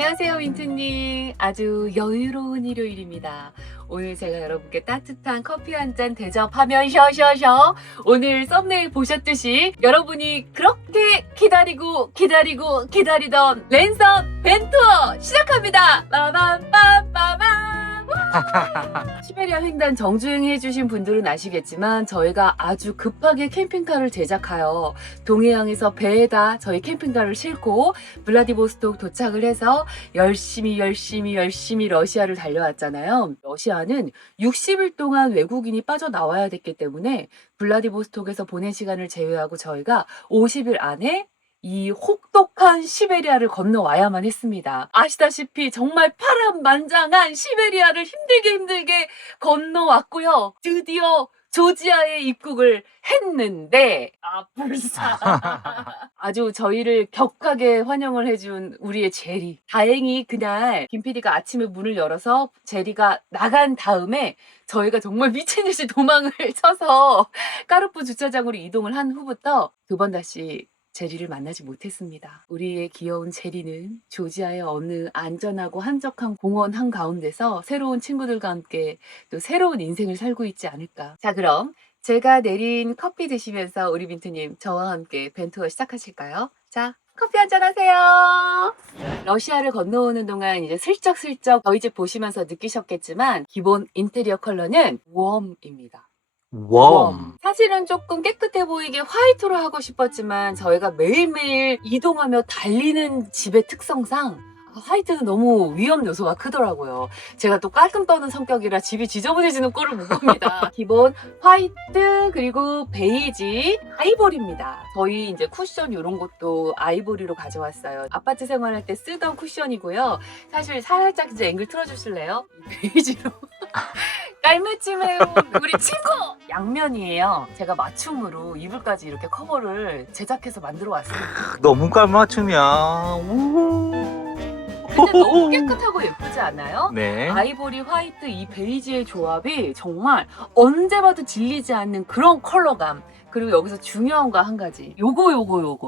안녕하세요, 민트님. 아주 여유로운 일요일입니다. 오늘 제가 여러분께 따뜻한 커피 한 잔 대접하면 셔셔셔. 오늘 썸네일 보셨듯이 여러분이 그렇게 기다리던 랜선 벤투어 시작합니다. 빠밤빰빠밤. 시베리아 횡단 정주행해주신 분들은 아시겠지만 저희가 아주 급하게 캠핑카를 제작하여 동해항에서 배에다 저희 캠핑카를 싣고 블라디보스톡 도착을 해서 열심히 러시아를 달려왔잖아요. 러시아는 60일 동안 외국인이 빠져나와야 됐기 때문에 블라디보스톡에서 보낸 시간을 제외하고 저희가 50일 안에 이 혹독한 시베리아를 건너와야만 했습니다. 아시다시피 정말 파란만장한 시베리아를 힘들게 건너왔고요. 드디어 조지아에 입국을 했는데 불사 아주 저희를 격하게 환영을 해준 우리의 제리. 다행히 그날 김 PD가 아침에 문을 열어서 제리가 나간 다음에 저희가 정말 미친 듯이 도망을 쳐서 까르푸 주차장으로 이동을 한 후부터 두 번 다시 제리를 만나지 못했습니다. 우리의 귀여운 제리는 조지아의 어느 안전하고 한적한 공원 한가운데서 새로운 친구들과 함께 또 새로운 인생을 살고 있지 않을까. 자, 그럼 제가 내린 커피 드시면서 우리 민트님 저와 함께 벤투어 시작하실까요? 자, 커피 한잔 하세요. 러시아를 건너오는 동안 이제 슬쩍슬쩍 저희 집 보시면서 느끼셨겠지만 기본 인테리어 컬러는 웜입니다. 웜. 사실은 조금 깨끗해 보이게 화이트로 하고 싶었지만 저희가 매일매일 이동하며 달리는 집의 특성상 화이트는 너무 위험 요소가 크더라고요. 제가 또 깔끔 떠는 성격이라 집이 지저분해지는 꼴을 못 봅니다. 기본 화이트 그리고 베이지 아이보리입니다. 저희 이제 쿠션 이런 것도 아이보리로 가져왔어요. 아파트 생활할 때 쓰던 쿠션이고요. 사실 살짝 이제 앵글 틀어주실래요? 베이지로 깔매침해요 우리 친구! 양면이에요. 제가 맞춤으로 이불까지 이렇게 커버를 제작해서 만들어 왔습니다. 너무 깔맞춤이야. 근데 너무 깨끗하고 예쁘지 않아요? 네. 아이보리, 화이트, 이 베이지의 조합이 정말 언제 봐도 질리지 않는 그런 컬러감. 그리고 여기서 중요한 거 한 가지. 요거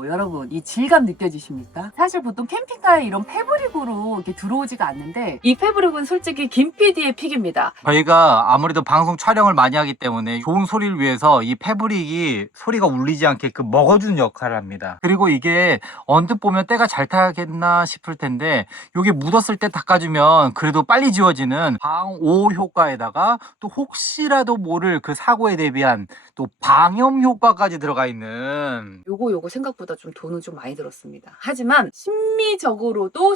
여러분 이 질감 느껴지십니까? 사실 보통 캠핑카에 이런 패브릭으로 이렇게 들어오지가 않는데 이 패브릭은 솔직히 김 PD의 픽입니다. 저희가 아무래도 방송 촬영을 많이 하기 때문에 좋은 소리를 위해서 이 패브릭이 소리가 울리지 않게끔 먹어주는 역할을 합니다. 그리고 이게 언뜻 보면 때가 잘 타겠나 싶을 텐데 이게 묻었을 때 닦아주면 그래도 빨리 지워지는 방오 효과에다가 또 혹시라도 모를 그 사고에 대비한 또 방염 효과까지 들어가 있는 요거 생각보다 좀 돈은 좀 많이 들었습니다. 하지만 심리적으로도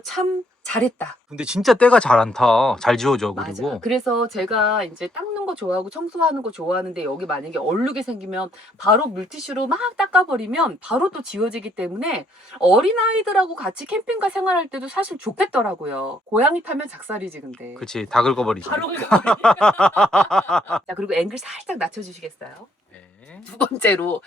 참 잘했다. 근데 진짜 때가 잘 안 타. 잘 지워져. 맞아. 그리고 그래서 제가 이제 닦는 거 좋아하고 청소하는 거 좋아하는데 여기 만약에 얼룩이 생기면 바로 물티슈로 막 닦아버리면 바로 또 지워지기 때문에 어린아이들하고 같이 캠핑카 생활할 때도 사실 좋겠더라고요. 고양이 타면 작살이지 근데. 그치 다 긁어버리지. 바로 긁어버리니까. 자, 그리고 앵글 살짝 낮춰주시겠어요? 네. 두 번째로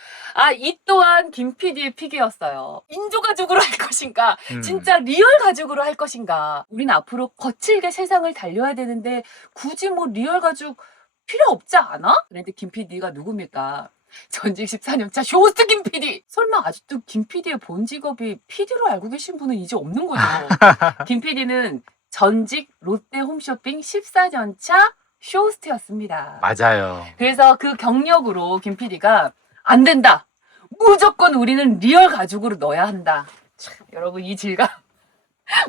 이 또한 김 PD의 픽이었어요. 인조 가죽으로 할 것인가 진짜 리얼 가죽으로 할 것인가. 우리는 앞으로 거칠게 세상을 달려야 되는데 굳이 뭐 리얼 가죽 필요 없지 않아? 그런데 김 PD가 누굽니까? 전직 14년차 쇼호스트 김 PD! 설마 아직도 김 PD의 본 직업이 PD로 알고 계신 분은 이제 없는 거죠? 김 PD는 전직 롯데 홈쇼핑 14년차 쇼호스트였습니다. 맞아요. 그래서 그 경력으로 김 PD가 안 된다. 무조건 우리는 리얼 가죽으로 넣어야 한다. 참, 여러분 이 질감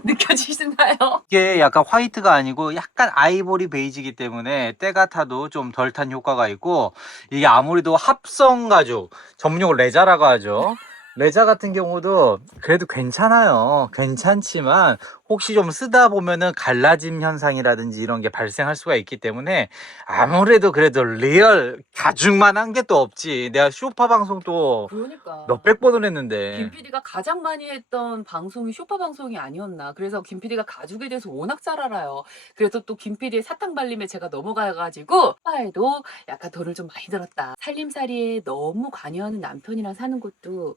느껴지시나요? 이게 약간 화이트가 아니고 약간 아이보리 베이지이기 때문에 때가 타도 좀 덜 탄 효과가 있고 이게 아무래도 합성 가죽 전문용어로 레자라고 하죠. 레자 같은 경우도 그래도 괜찮아요. 괜찮지만 혹시 좀 쓰다 보면은 갈라짐 현상이라든지 이런 게 발생할 수가 있기 때문에 아무래도 그래도 리얼 가죽만 한 게 또 없지. 내가 쇼파 방송도 그러니까 몇백 번을 했는데 김 PD가 가장 많이 했던 방송이 쇼파 방송이 아니었나. 그래서 김 PD가 가죽에 대해서 워낙 잘 알아요. 그래서 또 김 PD의 사탕 발림에 제가 넘어가가지고 쇼파에도 약간 돈을 좀 많이 들었다. 살림살이에 너무 관여하는 남편이랑 사는 것도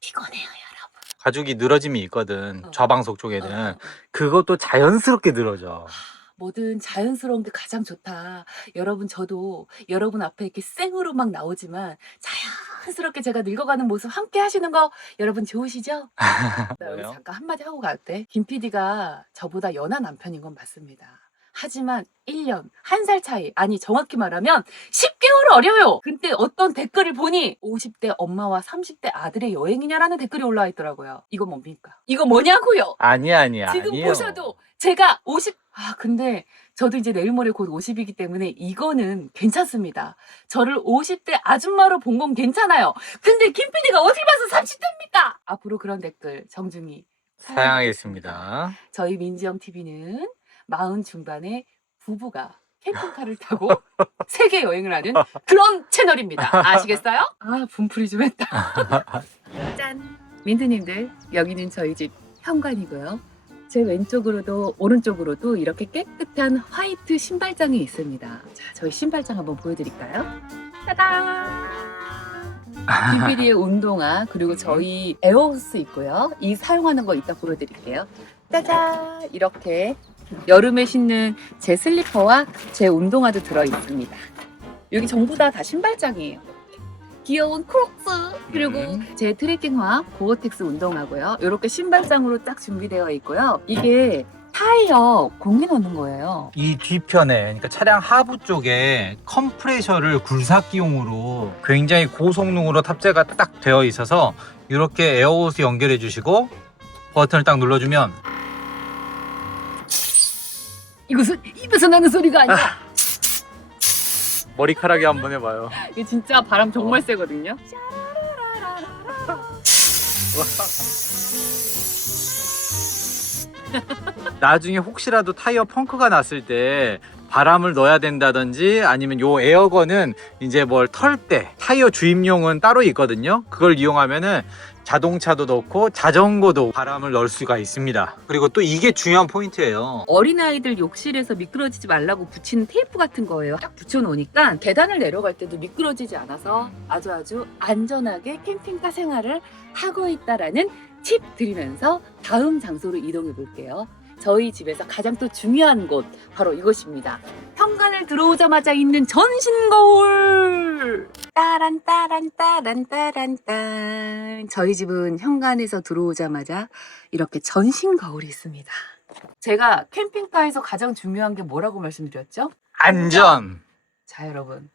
피곤해요, 여러분. 가죽이 늘어짐이 있거든. 좌방석 쪽에는. 어. 그것도 자연스럽게 늘어져. 뭐든 자연스러운 게 가장 좋다. 여러분 저도 여러분 앞에 이렇게 생으로 막 나오지만 자연스럽게 제가 늙어가는 모습 함께 하시는 거 여러분 좋으시죠? 나 여기 뭐요? 잠깐 한마디 하고 갈게. 김 PD가 저보다 연하 남편인 건 맞습니다. 하지만 1년, 1살 차이, 아니 정확히 말하면 10개월 어려요. 근데 어떤 댓글을 보니 50대 엄마와 30대 아들의 여행이냐라는 댓글이 올라와 있더라고요. 이거 뭡니까? 이거 뭐냐고요? 아니야. 지금 아니에요. 보셔도 제가 50, 근데 저도 이제 내일 모레 곧 50이기 때문에 이거는 괜찮습니다. 저를 50대 아줌마로 본 건 괜찮아요. 근데 김 PD가 어딜 봐서 30대입니까? 앞으로 그런 댓글 정중히 사양하겠습니다. 저희 민지영 TV는 40 중반의 부부가 캠핑카를 타고 세계 여행을 하는 그런 채널입니다. 아시겠어요? 아, 분풀이 좀 했다. 짠! 민트님들, 여기는 저희 집 현관이고요. 제 왼쪽으로도 오른쪽으로도 이렇게 깨끗한 화이트 신발장이 있습니다. 자, 저희 신발장 한번 보여드릴까요? 짜잔! 비비리의 운동화, 그리고 저희 에어호스 있고요. 이 사용하는 거 이따 보여드릴게요. 짜잔! 이렇게 여름에 신는 제 슬리퍼와 제 운동화도 들어있습니다. 여기 전부 다 신발장이에요. 귀여운 크록스, 그리고 제 트레킹화 고어텍스 운동화고요. 이렇게 신발장으로 딱 준비되어 있고요. 이게 타이어 공기 넣는 거예요. 이 뒤편에, 그러니까 차량 하부 쪽에 컴프레셔를 굴삭기용으로 굉장히 고성능으로 탑재가 딱 되어 있어서 이렇게 에어호스 연결해 주시고 버튼을 딱 눌러주면 이것은 입에서 나는 소리가 아니야. 머리카락이 한번 해봐요. 이게 진짜 바람 정말 세거든요. 나중에 혹시라도 타이어 펑크가 났을 때 바람을 넣어야 된다든지 아니면 요 에어건은 이제 뭘 털 때 타이어 주입용은 따로 있거든요. 그걸 이용하면은 자동차도 넣고 자전거도 바람을 넣을 수가 있습니다. 그리고 또 이게 중요한 포인트예요. 어린아이들 욕실에서 미끄러지지 말라고 붙이는 테이프 같은 거예요. 딱 붙여놓으니까 계단을 내려갈 때도 미끄러지지 않아서 아주 안전하게 캠핑카 생활을 하고 있다라는 팁 드리면서 다음 장소로 이동해 볼게요. 저희 집에서 가장 또 중요한 곳 바로 이것입니다. 현관을 들어오자마자 있는 전신 거울. 따란 저희 집은 현관에서 들어오자마자 이렇게 전신 거울이 있습니다. 제가 캠핑카에서 가장 중요한 게 뭐라고 말씀드렸죠? 안전. 자, 여러분,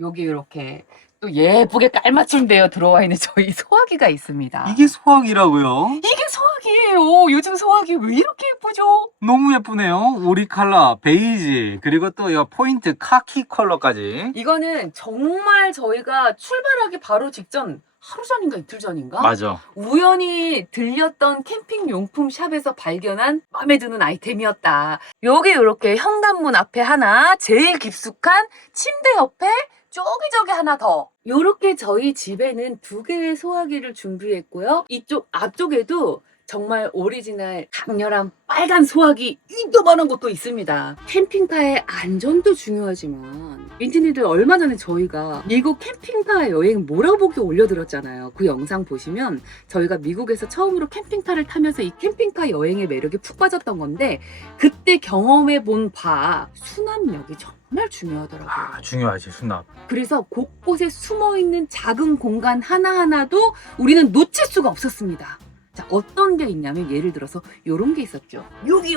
여기 이렇게 또 예쁘게 깔맞춤되어 들어와 있는 저희 소화기가 있습니다. 이게 소화기라고요? 이게 소화기예요. 요즘 소화기 왜 이렇게 예쁘죠? 너무 예쁘네요. 오리 컬러, 베이지, 그리고 또 이 포인트 카키 컬러까지. 이거는 정말 저희가 출발하기 바로 직전, 하루 전인가 이틀 전인가? 맞아. 우연히 들렸던 캠핑 용품 샵에서 발견한 마음에 드는 아이템이었다. 여기 이렇게 현관문 앞에 하나, 제일 깊숙한 침대 옆에 저기 하나 더. 요렇게 저희 집에는 2개의 소화기를 준비했고요. 이쪽 앞쪽에도 정말 오리지널 강렬한 빨간 소화기 이도만한 것도 있습니다. 캠핑카의 안전도 중요하지만 민트님들 얼마 전에 저희가 미국 캠핑카 여행 몰아보기 올려드렸잖아요. 그 영상 보시면 저희가 미국에서 처음으로 캠핑카를 타면서 이 캠핑카 여행의 매력에 푹 빠졌던 건데 그때 경험해본 바 수납력이 정말 중요하더라고요. 아, 중요하지, 수납. 그래서 곳곳에 숨어있는 작은 공간 하나하나도 우리는 놓칠 수가 없었습니다. 자, 어떤 게 있냐면 예를 들어서 이런 게 있었죠. 여기.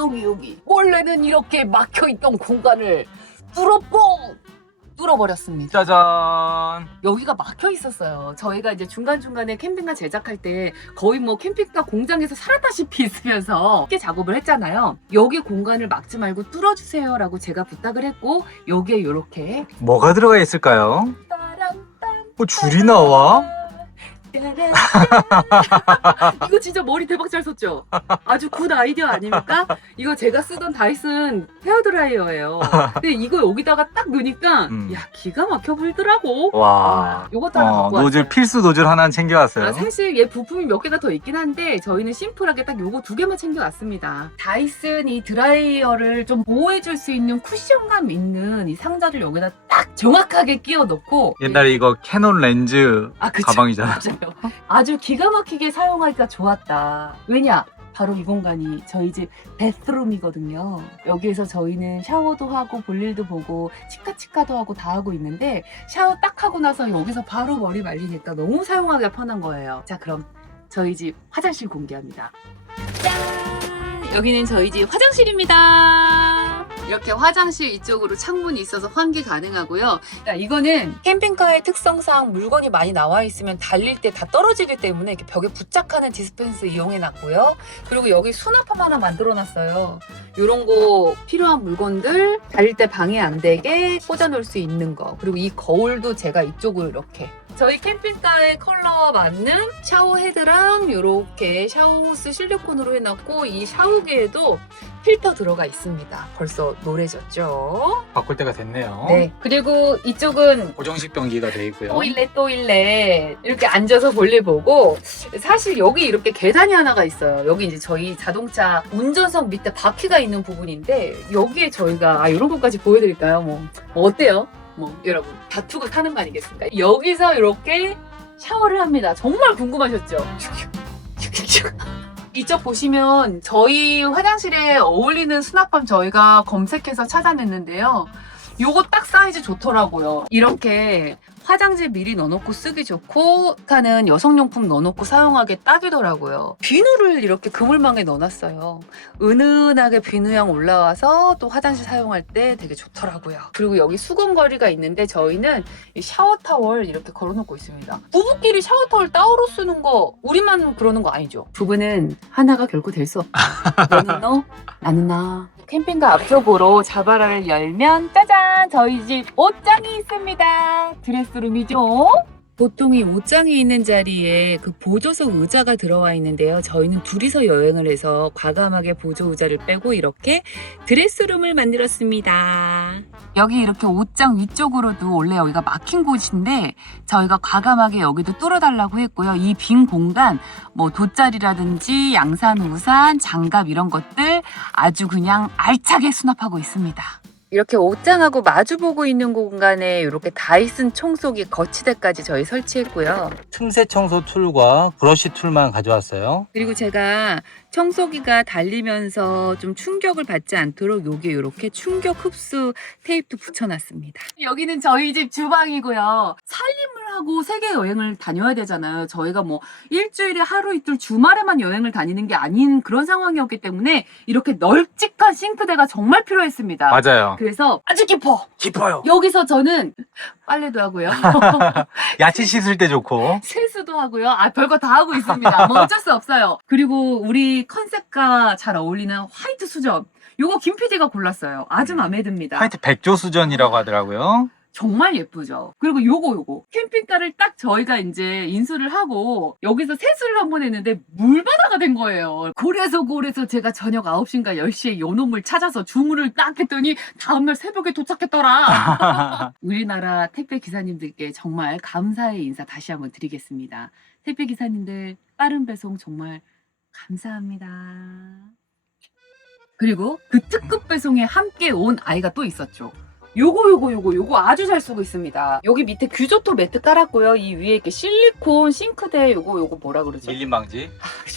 원래는 이렇게 막혀있던 공간을 뚫어버렸습니다. 짜잔. 여기가 막혀 있었어요. 저희가 이제 중간중간에 캠핑카 제작할 때 거의 뭐 캠핑카 공장에서 살았다시피 있으면서 함께 작업을 했잖아요. 여기 공간을 막지 말고 뚫어주세요 라고 제가 부탁을 했고 여기에 이렇게 뭐가 들어가 있을까요? 줄이 나와? 이거 진짜 머리 대박 잘 썼죠? 아주 굿 아이디어 아닙니까? 이거 제가 쓰던 다이슨 헤어드라이어예요. 근데 이거 여기다가 딱 넣으니까 야 기가 막혀 보이더라고. 와. 요것도 하나 갖고 노즐, 왔어요. 필수 노즐 하나 챙겨왔어요. 사실 얘 부품이 몇 개가 더 있긴 한데 저희는 심플하게 딱 요거 2개만 챙겨왔습니다. 다이슨 이 드라이어를 좀 보호해줄 수 있는 쿠션감 있는 이 상자를 여기다 딱 정확하게 끼워 넣고 옛날에 이거 캐논 렌즈 그쵸. 가방이잖아. 맞아요. 아주 기가 막히게 사용하기가 좋았다. 왜냐? 바로 이 공간이 저희 집 베스룸이거든요. 여기에서 저희는 샤워도 하고 볼일도 보고 치카치카도 하고 다 하고 있는데 샤워 딱 하고 나서 여기서 바로 머리 말리니까 너무 사용하기가 편한 거예요. 자, 그럼 저희 집 화장실 공개합니다. 짠! 여기는 저희 집 화장실입니다. 이렇게 화장실 이쪽으로 창문이 있어서 환기 가능하고요. 자, 이거는 캠핑카의 특성상 물건이 많이 나와 있으면 달릴 때 다 떨어지기 때문에 이렇게 벽에 부착하는 디스펜스 이용해 놨고요. 그리고 여기 수납함 하나 만들어 놨어요. 이런 거 필요한 물건들 달릴 때 방해 안 되게 꽂아 놓을 수 있는 거. 그리고 이 거울도 제가 이쪽으로 이렇게 저희 캠핑카의 컬러와 맞는 샤워 헤드랑 이렇게 샤워 호스 실리콘으로 해놨고 이 샤워기에도 필터 들어가 있습니다. 벌써 노래졌죠? 바꿀 때가 됐네요. 네. 그리고 이쪽은 고정식 변기가 돼 있고요. 또 일래 이렇게 앉아서 볼일 보고 사실 여기 이렇게 계단이 하나가 있어요. 여기 이제 저희 자동차 운전석 밑에 바퀴가 있는 부분인데 여기에 저희가 이런 것까지 보여드릴까요? 뭐 어때요? 여러분 다투고 타는 거 아니겠습니까? 여기서 이렇게 샤워를 합니다. 정말 궁금하셨죠? 이쪽 보시면 저희 화장실에 어울리는 수납함 저희가 검색해서 찾아냈는데요. 요거 딱 사이즈 좋더라고요. 이렇게 화장지 미리 넣어놓고 쓰기 좋고 하는 여성용품 넣어놓고 사용하기 딱이더라고요. 비누를 이렇게 그물망에 넣어놨어요. 은은하게 비누향 올라와서 또 화장실 사용할 때 되게 좋더라고요. 그리고 여기 수건거리가 있는데 저희는 이 샤워타월 이렇게 걸어놓고 있습니다. 부부끼리 샤워타월 따로 쓰는 거 우리만 그러는 거 아니죠? 부부는 하나가 결코 될 수 없다. 너는 너, 나는 나. 캠핑카 앞쪽으로 자바라를 열면 짜잔! 저희 집 옷장이 있습니다. 드레스룸이죠? 보통 이 옷장이 있는 자리에 그 보조석 의자가 들어와 있는데요. 저희는 둘이서 여행을 해서 과감하게 보조 의자를 빼고 이렇게 드레스룸을 만들었습니다. 여기 이렇게 옷장 위쪽으로도 원래 여기가 막힌 곳인데 저희가 과감하게 여기도 뚫어달라고 했고요. 이 빈 공간 뭐 돗자리라든지 양산, 우산, 장갑 이런 것들 아주 그냥 알차게 수납하고 있습니다. 이렇게 옷장하고 마주보고 있는 공간에 이렇게 다이슨 청소기 거치대까지 저희 설치했고요. 틈새 청소 툴과 브러쉬 툴만 가져왔어요. 그리고 제가 청소기가 달리면서 좀 충격을 받지 않도록 여기에 이렇게 충격 흡수 테이프도 붙여놨습니다. 여기는 저희 집 주방이고요. 살림을 하고 세계 여행을 다녀야 되잖아요. 저희가 뭐 일주일에 하루 이틀 주말에만 여행을 다니는 게 아닌 그런 상황이었기 때문에 이렇게 널찍한 싱크대가 정말 필요했습니다. 맞아요. 그래서 아주 깊어요. 여기서 저는 빨래도 하고요. 야채 씻을 때 좋고. 세수도 하고요. 별거 다 하고 있습니다. 뭐 어쩔 수 없어요. 그리고 우리 컨셉과 잘 어울리는 화이트 수전. 요거 김 PD가 골랐어요. 아주 마음에 듭니다. 화이트 백조 수전이라고 하더라고요. 정말 예쁘죠. 그리고 요거 캠핑카를 딱 저희가 이제 인수를 하고 여기서 세수를 한번 했는데 물바다가 된 거예요. 그래서 제가 저녁 9시인가 10시에 요 놈을 찾아서 주문을 딱 했더니 다음날 새벽에 도착했더라. 우리나라 택배 기사님들께 정말 감사의 인사 다시 한번 드리겠습니다. 택배 기사님들 빠른 배송 정말 감사합니다. 그리고 그 특급 배송에 함께 온 아이가 또 있었죠. 요거 아주 잘 쓰고 있습니다. 여기 밑에 규조토 매트 깔았고요. 이 위에 이렇게 실리콘 싱크대 요거 뭐라 그러죠? 밀림 방지.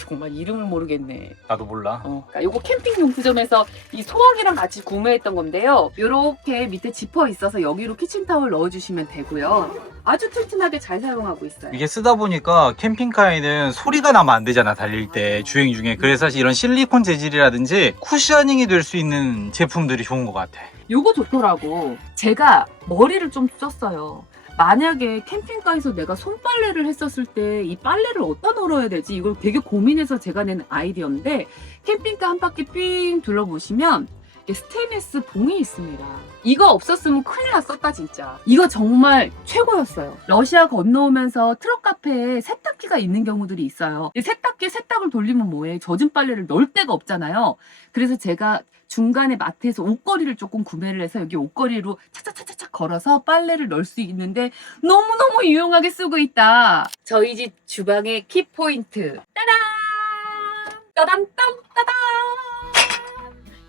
정말 이름을 모르겠네. 나도 몰라. 그러니까 요거 캠핑 용품점에서 이 소화기랑 같이 구매했던 건데요. 요렇게 밑에 지퍼 있어서 여기로 키친타월 넣어주시면 되고요. 아주 튼튼하게 잘 사용하고 있어요. 이게 쓰다 보니까 캠핑카에는 소리가 나면 안 되잖아, 달릴 때 주행 중에. 그래서 사실 이런 실리콘 재질이라든지 쿠셔닝이 될 수 있는 제품들이 좋은 것 같아. 요거 좋더라고. 제가 머리를 좀 썼어요. 만약에 캠핑카에서 내가 손빨래를 했었을 때 이 빨래를 어디다 널어야 되지? 이걸 되게 고민해서 제가 낸 아이디어인데 캠핑카 한 바퀴 삥 둘러보시면 스테인리스 봉이 있습니다. 이거 없었으면 큰일 났었다 진짜. 이거 정말 최고였어요. 러시아 건너오면서 트럭 카페에 세탁기가 있는 경우들이 있어요. 이 세탁기에 세탁을 돌리면 뭐해? 젖은 빨래를 넣을 데가 없잖아요. 그래서 제가 중간에 마트에서 옷걸이를 조금 구매를 해서 여기 옷걸이로 차차차차차 걸어서 빨래를 넣을 수 있는데 너무너무 유용하게 쓰고 있다. 저희 집 주방의 키포인트. 따단! 따단딴! 따단!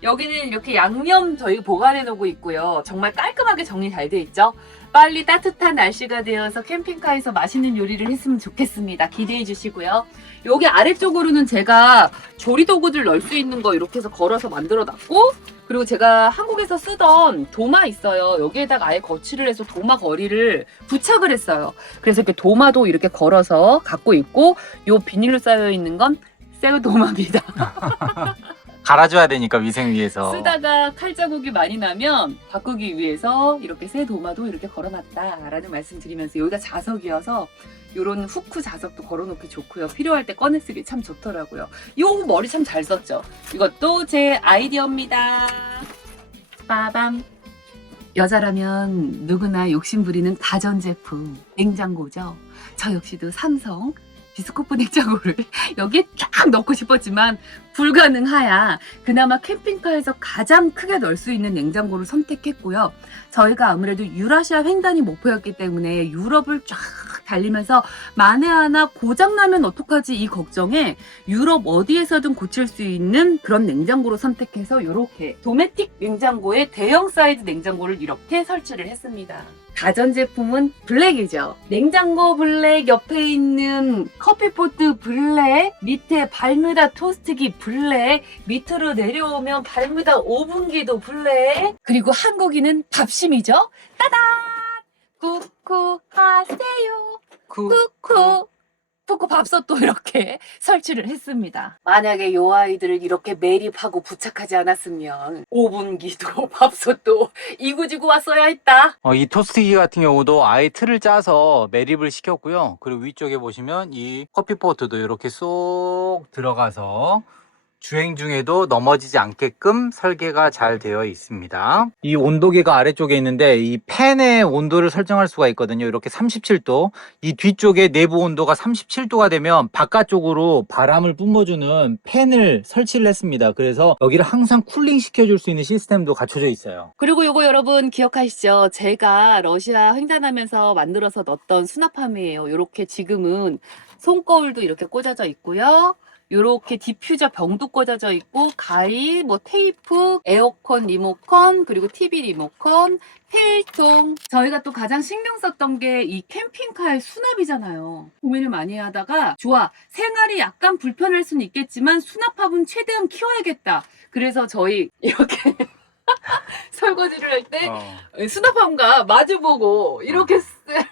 여기는 이렇게 양념 저희 보관해 놓고 있고요. 정말 깔끔하게 정리 잘 돼 있죠. 빨리 따뜻한 날씨가 되어서 캠핑카에서 맛있는 요리를 했으면 좋겠습니다. 기대해 주시고요. 여기 아래쪽으로는 제가 조리도구들 넣을 수 있는 거 이렇게 해서 걸어서 만들어 놨고, 그리고 제가 한국에서 쓰던 도마 있어요. 여기에다가 아예 거치를 해서 도마 거리를 부착을 했어요. 그래서 이렇게 도마도 이렇게 걸어서 갖고 있고, 요 비닐로 쌓여 있는 건 새 도마입니다. 갈아줘야 되니까 위생 위해서. 쓰다가 칼자국이 많이 나면 바꾸기 위해서 이렇게 새 도마도 이렇게 걸어놨다라는 말씀 드리면서, 여기가 자석이어서 요런 후크 자석도 걸어놓기 좋고요. 필요할 때 꺼내 쓰기 참 좋더라고요. 요 머리 참 잘 썼죠. 이것도 제 아이디어입니다. 빠밤. 여자라면 누구나 욕심부리는 가전제품 냉장고죠. 저 역시도 삼성 비스코프 냉장고를 여기에 쫙 넣고 싶었지만 불가능하야 그나마 캠핑카에서 가장 크게 넣을 수 있는 냉장고를 선택했고요. 저희가 아무래도 유라시아 횡단이 목표였기 때문에 유럽을 쫙 달리면서 만에 하나 고장나면 어떡하지 이 걱정에 유럽 어디에서든 고칠 수 있는 그런 냉장고로 선택해서 이렇게 도메틱 냉장고에 대형 사이즈 냉장고를 이렇게 설치를 했습니다. 가전제품은 블랙이죠. 냉장고 블랙, 옆에 있는 커피포트 블랙, 밑에 발뮤다 토스트기 블랙, 밑으로 내려오면 발뮤다 오븐기도 블랙, 그리고 한국인은 밥심이죠. 따단! 쿠쿠 하세요. 쿠쿠. 쿠쿠 밥솥도 이렇게 설치를 했습니다. 만약에 요 아이들을 이렇게 매립하고 부착하지 않았으면 오븐기도 밥솥도 이구지구 왔어야 했다. 이 토스트기 같은 경우도 아예 틀을 짜서 매립을 시켰고요. 그리고 위쪽에 보시면 이 커피포트도 이렇게 쏙 들어가서 주행 중에도 넘어지지 않게끔 설계가 잘 되어 있습니다. 이 온도계가 아래쪽에 있는데 이 팬의 온도를 설정할 수가 있거든요. 이렇게 37도. 이 뒤쪽에 내부 온도가 37도가 되면 바깥쪽으로 바람을 뿜어주는 팬을 설치를 했습니다. 그래서 여기를 항상 쿨링 시켜줄 수 있는 시스템도 갖춰져 있어요. 그리고 요거 여러분 기억하시죠? 제가 러시아 횡단하면서 만들어서 넣었던 수납함이에요. 이렇게 지금은 손거울도 이렇게 꽂아져 있고요. 요렇게 디퓨저 병도 꽂아져 있고, 가위, 뭐 테이프, 에어컨 리모컨, 그리고 TV 리모컨, 필통. 저희가 또 가장 신경 썼던 게 이 캠핑카의 수납이잖아요. 고민을 많이 하다가 좋아, 생활이 약간 불편할 수는 있겠지만 수납함은 최대한 키워야겠다. 그래서 저희 이렇게 설거지를 할 때 수납함과 마주보고 이렇게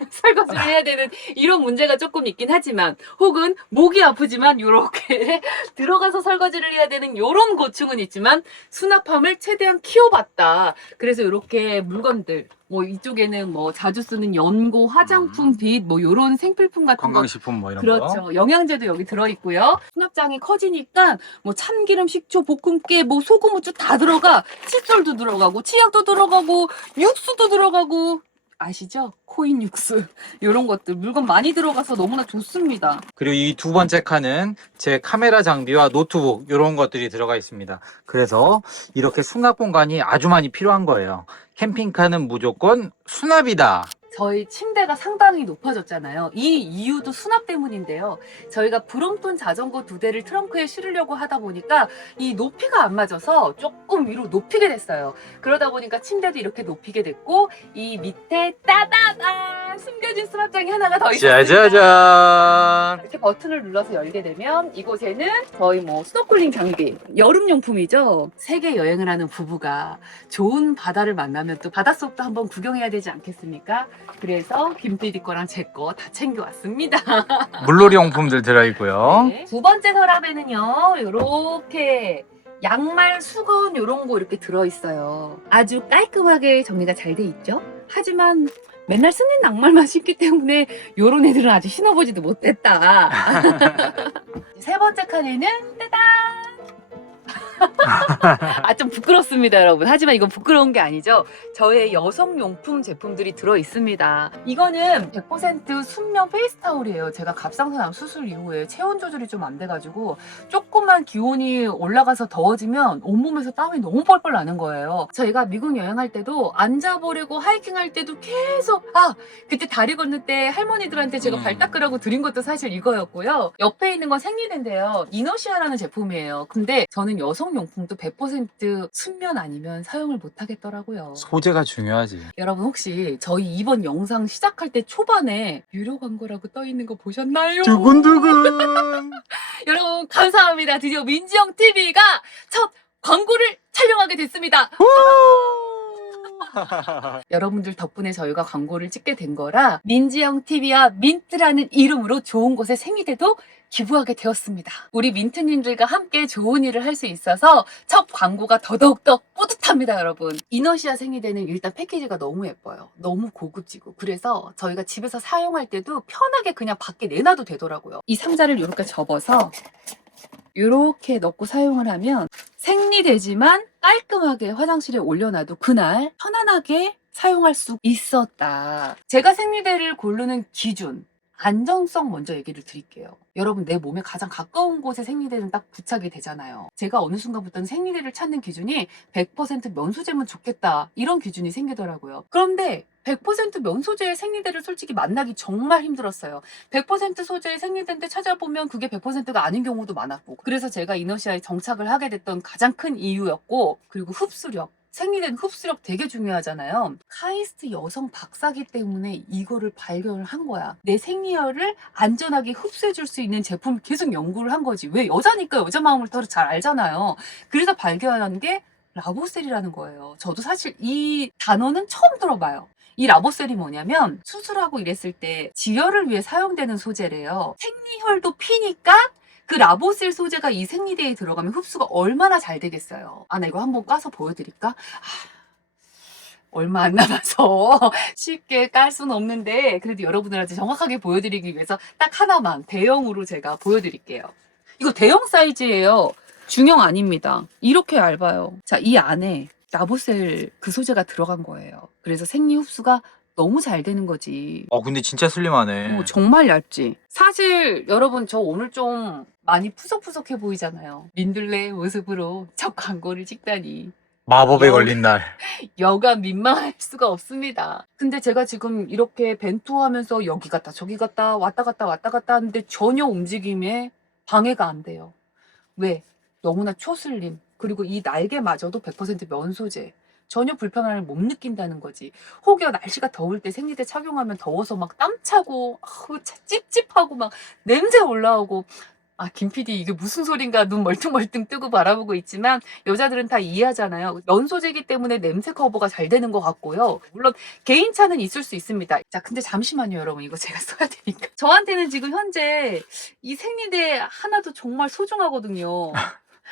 설거지를 해야 되는 이런 문제가 조금 있긴 하지만, 혹은 목이 아프지만 이렇게 들어가서 설거지를 해야 되는 이런 고충은 있지만 수납함을 최대한 키워봤다. 그래서 이렇게 물건들, 뭐 이쪽에는 뭐 자주 쓰는 연고, 화장품, 빛, 뭐 이런 생필품 같은 거, 건강식품 뭐 이런 거. 그렇죠. 영양제도 여기 들어있고요. 수납장이 커지니까 뭐 참기름, 식초, 볶음깨, 뭐 소금, 후추 다 들어가. 칫솔도 들어가고, 치약도 들어가고, 육수도 들어가고. 아시죠? 코인 육수. 이런 것들 물건 많이 들어가서 너무나 좋습니다. 그리고 이 두 번째 칸은 제 카메라 장비와 노트북 이런 것들이 들어가 있습니다. 그래서 이렇게 수납 공간이 아주 많이 필요한 거예요. 캠핑카는 무조건 수납이다. 저희 침대가 상당히 높아졌잖아요. 이 이유도 수납 때문인데요. 저희가 브롬톤 자전거 2대를 트렁크에 실으려고 하다 보니까 이 높이가 안 맞아서 조금 위로 높이게 됐어요. 그러다 보니까 침대도 이렇게 높이게 됐고, 이 밑에 따다다 숨겨진 수납장이 하나가 더 있어요. 짜자잔. 이렇게 버튼을 눌러서 열게 되면 이곳에는 저희 뭐 스노클링 장비, 여름용품이죠. 세계 여행을 하는 부부가 좋은 바다를 만나면 또 바닷속도 한번 구경해야 되지 않겠습니까? 그래서 김 PD 거랑 제 거 다 챙겨왔습니다. 물놀이 용품들 들어있고요. 네. 두 번째 서랍에는요, 요렇게 양말, 수건 요런 거 이렇게 들어있어요. 아주 깔끔하게 정리가 잘 돼 있죠? 하지만 맨날 쓰는 양말만 신기 때문에 요런 애들은 아직 신어보지도 못했다. 세 번째 칸에는 따단! 아, 좀 부끄럽습니다, 여러분. 하지만 이건 부끄러운 게 아니죠. 저의 여성용품 제품들이 들어있습니다. 이거는 100% 순면 페이스타올이에요. 제가 갑상선암 수술 이후에 체온 조절이 좀 안 돼가지고 조금만 기온이 올라가서 더워지면 온몸에서 땀이 너무 뻘뻘 나는 거예요. 저희가 미국 여행할 때도 앉아보려고 하이킹할 때도 계속, 그때 다리 건널 때 할머니들한테 제가 발 닦으라고 드린 것도 사실 이거였고요. 옆에 있는 건 생리대인데요. 이너시아라는 제품이에요. 근데 저는 여성 여성용품도 100% 순면 아니면 사용을 못 하겠더라고요. 소재가 중요하지. 여러분 혹시 저희 이번 영상 시작할 때 초반에 유료 광고라고 떠 있는 거 보셨나요? 두근두근. 여러분 감사합니다. 드디어 민지영 TV가 첫 광고를 촬영하게 됐습니다. 여러분들 덕분에 저희가 광고를 찍게 된 거라 민지영 TV와 민트라는 이름으로 좋은 곳에 생리대도 기부하게 되었습니다. 우리 민트님들과 함께 좋은 일을 할 수 있어서 첫 광고가 더더욱더 뿌듯합니다, 여러분. 이너시아 생리대는 일단 패키지가 너무 예뻐요. 너무 고급지고. 그래서 저희가 집에서 사용할 때도 편하게 그냥 밖에 내놔도 되더라고요. 이 상자를 이렇게 접어서 이렇게 넣고 사용을 하면 생리대지만 깔끔하게 화장실에 올려놔도 그날 편안하게 사용할 수 있었다. 제가 생리대를 고르는 기준, 안정성 먼저 얘기를 드릴게요. 여러분 내 몸에 가장 가까운 곳에 생리대는 딱 부착이 되잖아요. 제가 어느 순간부터는 생리대를 찾는 기준이 100% 면소재면 좋겠다 이런 기준이 생기더라고요. 그런데 100% 면소재의 생리대를 솔직히 만나기 정말 힘들었어요. 100% 소재의 생리대인데 찾아보면 그게 100%가 아닌 경우도 많았고, 그래서 제가 이너시아에 정착을 하게 됐던 가장 큰 이유였고, 그리고 흡수력. 생리대는 흡수력 되게 중요하잖아요. 카이스트 여성 박사기 때문에 이거를 발견을 한 거야. 내 생리혈을 안전하게 흡수해줄 수 있는 제품을 계속 연구를 한 거지. 왜? 여자니까 여자 마음을 더 잘 알잖아요. 그래서 발견한 게 라보셀이라는 거예요. 저도 사실 이 단어는 처음 들어봐요. 이 라보셀이 뭐냐면 수술하고 이랬을 때 지혈을 위해 사용되는 소재래요. 생리혈도 피니까 그 라보셀 소재가 이 생리대에 들어가면 흡수가 얼마나 잘 되겠어요. 나 이거 한번 까서 보여드릴까? 얼마 안 남아서 쉽게 깔 수는 없는데 그래도 여러분들한테 정확하게 보여드리기 위해서 딱 하나만 대형으로 제가 보여드릴게요. 이거 대형 사이즈예요. 중형 아닙니다. 이렇게 얇아요. 자, 이 안에 라보셀 그 소재가 들어간 거예요. 그래서 생리 흡수가 너무 잘 되는 거지. 근데 진짜 슬림하네. 정말 얇지. 사실 여러분 저 오늘 좀 많이 푸석푸석해 보이잖아요. 민들레의 모습으로 첫 광고를 찍다니 마법에 걸린 날. 여간 민망할 수가 없습니다. 근데 제가 지금 이렇게 벤투하면서 여기 갔다 저기 갔다 왔다 갔다 왔다 갔다 하는데 전혀 움직임에 방해가 안 돼요. 왜? 너무나 초슬림. 그리고 이 날개마저도 100% 면소재. 전혀 불편함을 못 느낀다는 거지. 혹여 날씨가 더울 때 생리대 착용하면 더워서 막 땀 차고 찝찝하고 막 냄새 올라오고, 김 PD 이게 무슨 소린가 눈 멀뚱멀뚱 뜨고 바라보고 있지만 여자들은 다 이해하잖아요. 면소재이기 때문에 냄새 커버가 잘 되는 것 같고요. 물론 개인차는 있을 수 있습니다. 자, 근데 잠시만요, 여러분. 이거 제가 써야 되니까. 저한테는 지금 현재 이 생리대 하나도 정말 소중하거든요.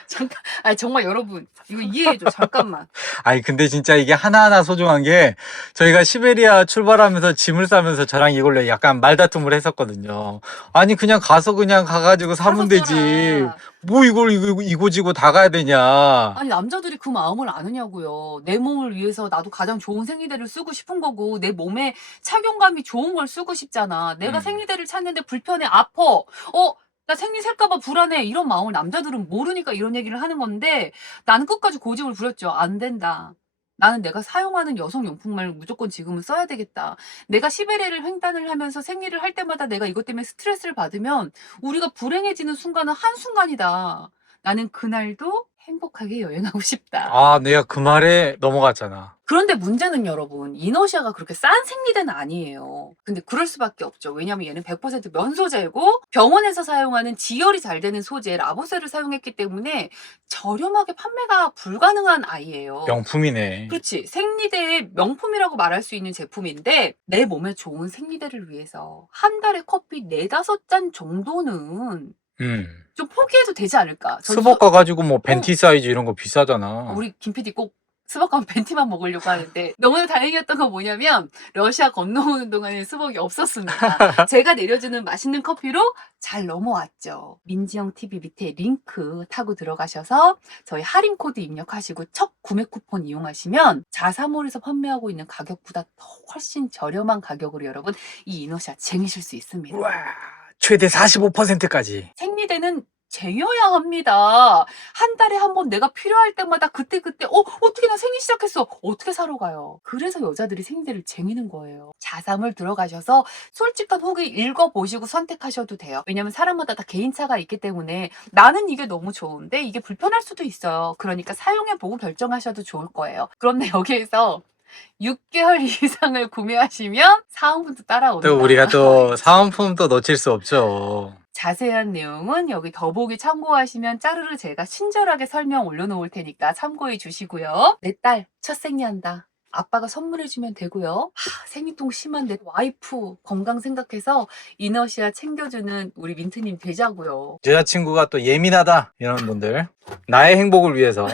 잠깐, 정말 여러분 이거 이해해줘. 잠깐만. 근데 진짜 이게 하나하나 소중한 게, 저희가 시베리아 출발하면서 짐을 싸면서 저랑 이걸로 약간 말다툼을 했었거든요. 그냥 가가지고 사면 되지. 써라. 뭐 이거 지고 다 가야 되냐. 남자들이 그 마음을 아느냐고요. 내 몸을 위해서 나도 가장 좋은 생리대를 쓰고 싶은 거고, 내 몸에 착용감이 좋은 걸 쓰고 싶잖아. 내가 생리대를 찾는데 불편해, 아파. 나 생리 셀까봐 불안해. 이런 마음을 남자들은 모르니까 이런 얘기를 하는 건데, 나는 끝까지 고집을 부렸죠. 안 된다. 나는 내가 사용하는 여성용품을 무조건 지금은 써야 되겠다. 내가 시베리아를 횡단을 하면서 생리를 할 때마다 내가 이것 때문에 스트레스를 받으면 우리가 불행해지는 순간은 한순간이다. 나는 그날도 행복하게 여행하고 싶다. 내가 그 말에 넘어갔잖아. 그런데 문제는 여러분, 이너시아가 그렇게 싼 생리대는 아니에요. 근데 그럴 수밖에 없죠. 왜냐면 얘는 100% 면소재고 병원에서 사용하는 지혈이 잘 되는 소재 라보셀을 사용했기 때문에 저렴하게 판매가 불가능한 아이예요. 명품이네. 그렇지. 생리대의 명품이라고 말할 수 있는 제품인데 내 몸에 좋은 생리대를 위해서 한 달에 커피 4-5잔 정도는 좀 포기해도 되지 않을까? 스벅 가가지고 뭐 벤티 사이즈 이런 거 비싸잖아. 우리 김 PD 꼭 스벅 가면 벤티만 먹으려고 하는데 너무나 다행이었던 건 뭐냐면 러시아 건너오는 동안에 스벅이 없었습니다. 제가 내려주는 맛있는 커피로 잘 넘어왔죠. 민지영 TV 밑에 링크 타고 들어가셔서 저희 할인 코드 입력하시고 첫 구매 쿠폰 이용하시면 자사몰에서 판매하고 있는 가격보다 더 훨씬 저렴한 가격으로 여러분 이 이너시아 쟁이실 수 있습니다. 우와, 최대 45%까지. 생리대는 쟁여야 합니다. 한 달에 한 번 내가 필요할 때마다 그때그때 어떻게 나 생리 시작했어. 어떻게 사러 가요. 그래서 여자들이 생리대를 쟁이는 거예요. 자사몰 들어가셔서 솔직한 후기 읽어보시고 선택하셔도 돼요. 왜냐면 사람마다 다 개인차가 있기 때문에 나는 이게 너무 좋은데 이게 불편할 수도 있어요. 그러니까 사용해보고 결정하셔도 좋을 거예요. 그런데 여기에서 6개월 이상을 구매하시면 사은품도 따라온다. 또 우리가 또 사은품도 놓칠 수 없죠. 자세한 내용은 여기 더보기 참고하시면 짜르르 제가 친절하게 설명 올려놓을 테니까 참고해 주시고요. 내 딸 첫 생리한다. 아빠가 선물해주면 되고요. 생리통 심한데 와이프 건강 생각해서 이너시아 챙겨주는 우리 민트님 되자고요. 여자친구가 또 예민하다 이런 분들 나의 행복을 위해서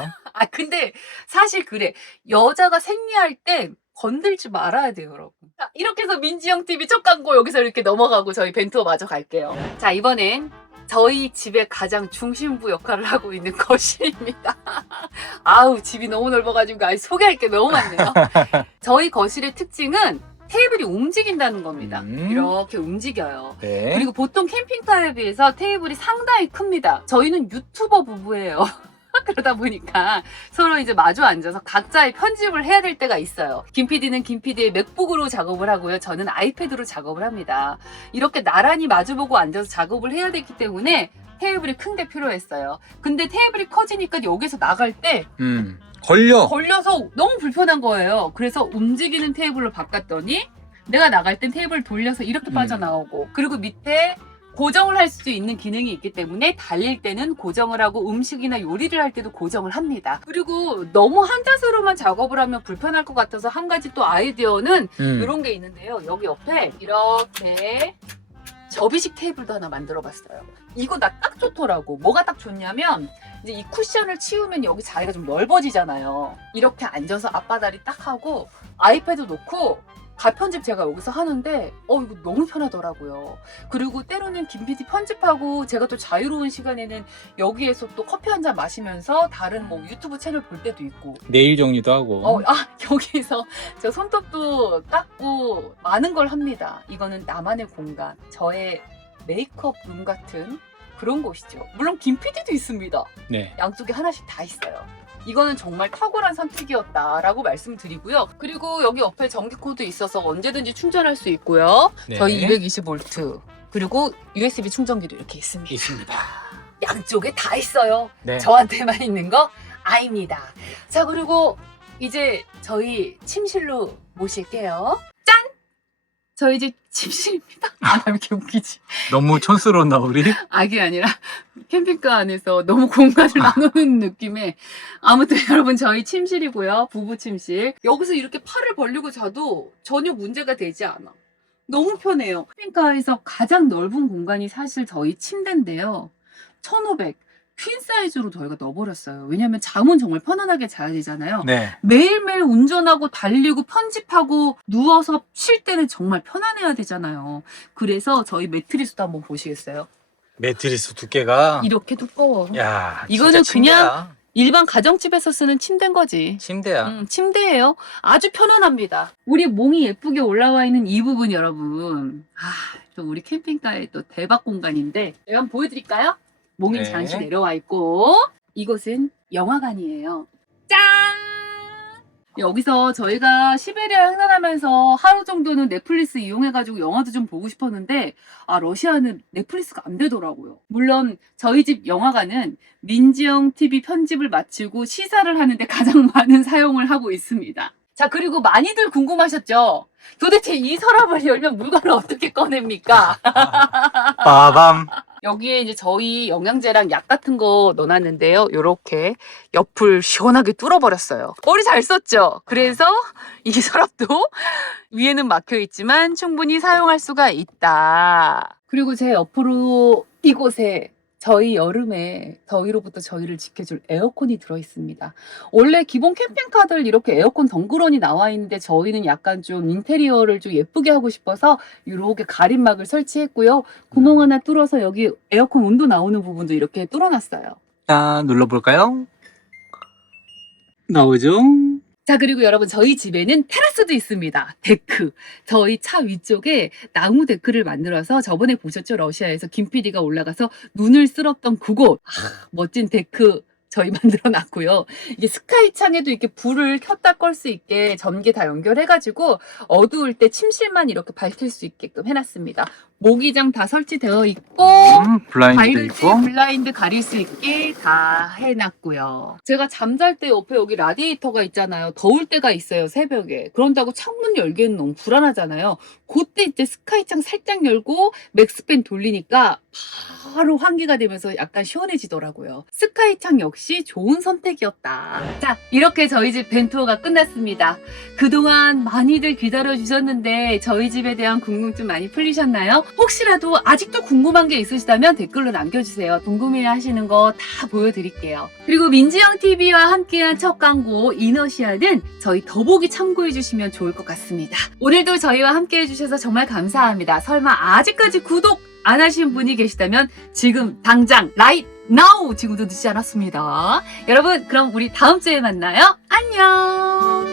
근데 사실 그래. 여자가 생리할 때 건들지 말아야 돼요, 여러분. 자, 이렇게 해서 민지영 TV 첫 광고 여기서 이렇게 넘어가고 저희 벤투어 마저 갈게요. 자, 이번엔 저희 집의 가장 중심부 역할을 하고 있는 거실입니다. 아우, 집이 너무 넓어가지고 소개할 게 너무 많네요. 저희 거실의 특징은 테이블이 움직인다는 겁니다. 이렇게 움직여요. 네. 그리고 보통 캠핑카에 비해서 테이블이 상당히 큽니다. 저희는 유튜버 부부예요. 그러다 보니까 서로 이제 마주 앉아서 각자의 편집을 해야 될 때가 있어요. 김 PD는 김 PD의 맥북으로 작업을 하고요. 저는 아이패드로 작업을 합니다. 이렇게 나란히 마주보고 앉아서 작업을 해야 되기 때문에 테이블이 큰 게 필요했어요. 근데 테이블이 커지니까 여기서 나갈 때 걸려서 너무 불편한 거예요. 그래서 움직이는 테이블로 바꿨더니 내가 나갈 땐 테이블 돌려서 이렇게 빠져나오고, 그리고 밑에 고정을 할 수 있는 기능이 있기 때문에 달릴 때는 고정을 하고 음식이나 요리를 할 때도 고정을 합니다. 그리고 너무 한 자세로만 작업을 하면 불편할 것 같아서 한 가지 또 아이디어는 이런 게 있는데요. 여기 옆에 이렇게 접이식 테이블도 하나 만들어 봤어요. 이거 나 딱 좋더라고. 뭐가 딱 좋냐면 이제 이 쿠션을 치우면 여기 자리가 좀 넓어지잖아요. 이렇게 앉아서 앞바다리 딱 하고 아이패드 놓고 가편집 제가 여기서 하는데 이거 너무 편하더라고요. 그리고 때로는 김 PD 편집하고 제가 또 자유로운 시간에는 여기에서 또 커피 한 잔 마시면서 다른 뭐 유튜브 채널 볼 때도 있고, 내일 정리도 하고 여기서 저 손톱도 닦고 많은 걸 합니다. 이거는 나만의 공간, 저의 메이크업 룸 같은 그런 곳이죠. 물론 김 PD도 있습니다. 네. 양쪽에 하나씩 다 있어요. 이거는 정말 탁월한 선택이었다라고 말씀드리고요. 그리고 여기 옆에 전기 코드 있어서 언제든지 충전할 수 있고요. 네. 저희 220V 그리고 USB 충전기도 이렇게 있습니다. 양쪽에 다 있어요. 네. 저한테만 있는 거 아닙니다. 자, 그리고 이제 저희 침실로 모실게요. 짠! 저희 집 침실입니다. 왜 이렇게 웃기지? 너무 촌스러웠나 우리? 그게 아니라 캠핑카 안에서 너무 공간을 나누는 느낌에. 아무튼 여러분, 저희 침실이고요. 부부 침실. 여기서 이렇게 팔을 벌리고 자도 전혀 문제가 되지 않아. 너무 편해요. 캠핑카에서 가장 넓은 공간이 사실 저희 침대인데요. 1500 퀸 사이즈로 저희가 넣어버렸어요. 왜냐면 잠은 정말 편안하게 자야 되잖아요. 네. 매일매일 운전하고 달리고 편집하고 누워서 쉴 때는 정말 편안해야 되잖아요. 그래서 저희 매트리스도 한번 보시겠어요? 매트리스 두께가 이렇게 두꺼워. 야, 이거는 진짜 그냥 침대야. 일반 가정집에서 쓰는 침대인 거지. 침대야. 침대예요. 아주 편안합니다. 우리 몽이 예쁘게 올라와 있는 이 부분, 여러분. 또 우리 캠핑카의 또 대박 공간인데 제가 한번 보여드릴까요? 몽이 네. 잠시 내려와 있고, 이곳은 영화관이에요. 짠! 여기서 저희가 시베리아 횡단하면서 하루 정도는 넷플릭스 이용해가지고 영화도 좀 보고 싶었는데 러시아는 넷플릭스가 안 되더라고요. 물론 저희 집 영화관은 민지영 TV 편집을 마치고 시사를 하는데 가장 많은 사용을 하고 있습니다. 자, 그리고 많이들 궁금하셨죠? 도대체 이 서랍을 열면 물건을 어떻게 꺼냅니까? 빠밤. 여기에 이제 저희 영양제랑 약 같은 거 넣어놨는데요. 요렇게 옆을 시원하게 뚫어버렸어요. 머리 잘 썼죠? 그래서 이 서랍도 위에는 막혀 있지만 충분히 사용할 수가 있다. 그리고 제 옆으로 이곳에 저희 여름에 더위로부터 저희를 지켜줄 에어컨이 들어있습니다. 원래 기본 캠핑카들 이렇게 에어컨 덩그러니 나와 있는데 저희는 약간 좀 인테리어를 좀 예쁘게 하고 싶어서 이렇게 가림막을 설치했고요. 구멍 하나 뚫어서 여기 에어컨 온도 나오는 부분도 이렇게 뚫어놨어요. 자, 눌러볼까요? 나오죠? 자, 그리고 여러분 저희 집에는 테라스도 있습니다. 데크. 저희 차 위쪽에 나무 데크를 만들어서 저번에 보셨죠? 러시아에서 김 PD가 올라가서 눈을 쓸었던 그곳. 멋진 데크 저희 만들어 놨고요. 이게 스카이 창에도 이렇게 불을 켰다 끌 수 있게 전기 다 연결해가지고 어두울 때 침실만 이렇게 밝힐 수 있게끔 해놨습니다. 모기장 다 설치되어 있고 블라인드도 바이러지 있고. 블라인드 가릴 수 있게 다 해놨고요. 제가 잠잘 때 옆에 여기 라디에이터가 있잖아요. 더울 때가 있어요, 새벽에. 그런다고 창문 열기에는 너무 불안하잖아요. 그때 이제 스카이창 살짝 열고 맥스팬 돌리니까 바로 환기가 되면서 약간 시원해지더라고요. 스카이창 역시 좋은 선택이었다. 자, 이렇게 저희 집 벤투어가 끝났습니다. 그동안 많이들 기다려주셨는데 저희 집에 대한 궁금증 많이 풀리셨나요? 혹시라도 아직도 궁금한 게 있으시다면 댓글로 남겨주세요. 궁금해 하시는 거 다 보여드릴게요. 그리고 민지영TV와 함께한 첫 광고 이너시아는 저희 더보기 참고해주시면 좋을 것 같습니다. 오늘도 저희와 함께 해주셔서 정말 감사합니다. 설마 아직까지 구독 안 하신 분이 계시다면 지금 당장 right now 지금도 늦지 않았습니다. 여러분 그럼 우리 다음 주에 만나요. 안녕.